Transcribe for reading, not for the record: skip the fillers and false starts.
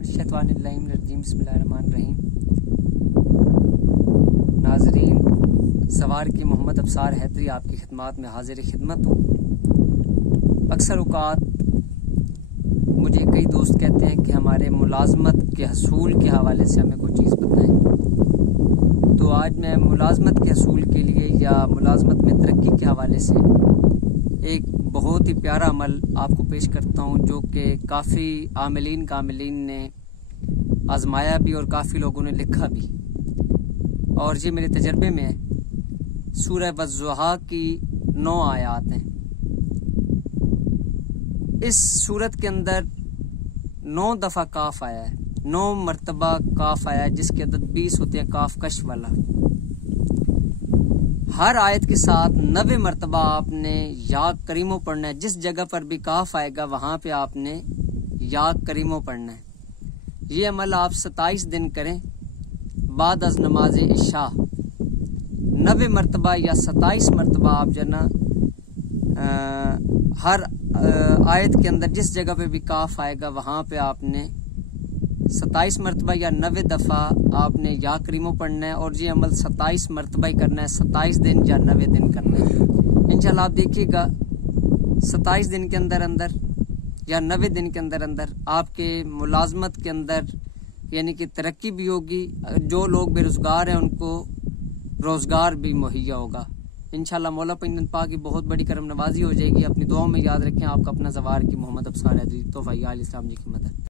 शैतानिर्रजीम बिस्मिल्लाहिर्रहमानिर्रहीम। नाजरीन, सवार की मोहम्मद अफसार हैदरी आपकी खिदमत में हाजिर खिदमत हूँ। अक्सर औकात मुझे कई दोस्त कहते हैं कि हमारे मुलाजमत के हसूल के हवाले से हमें कोई चीज़ बताएं। तो आज मैं मुलाजमत के हसूल के लिए या मुलाजमत में तरक्की के हवाले से एक बहुत ही प्यारा अमल आपको पेश करता हूँ, जो कि काफ़ी कामिलीन ने आजमाया भी और काफ़ी लोगों ने लिखा भी, और ये मेरे तजर्बे में है। सूरह वज़्ज़ुहा की 9 आयात हैं। इस सूरत के अंदर 9 दफ़ा काफ आया है, 9 मरतबा काफ आया है, जिसके अदद 20 होते हैं काफ कश वाला। हर आयत के साथ 90 मरतबा आपने या करीमो पढ़ना है। जिस जगह पर भी काफ आएगा वहां पे आपने या करीमो पढ़ना है। ये अमल आप 27 दिन करें बाद अज नमाज इशा। 90 मरतबा या 27 मरतबा आप जो ना हर आयत के अंदर जिस जगह पे भी काफ आएगा वहां पे आपने 27 मरतबा या 90 दफ़ा आपने या करीमो पढ़ना है, और ये अमल 27 मरतबा ही करना है। 27 दिन या 90 दिन करना है। इंशाल्लाह आप देखिएगा 27 दिन के अंदर या 90 दिन के अंदर आपके मुलाजमत के अंदर यानी कि तरक्की भी होगी। जो लोग बेरोजगार हैं उनको रोजगार भी मुहैया होगा। इंशाल्लाह मौला पाक की बहुत बड़ी करम नवाजी हो जाएगी। अपनी दुआओं में याद रखें। आपका अपना सवार की मोहम्मद अफसार हैदरी, तोहफा इस्लाम जी की मदद।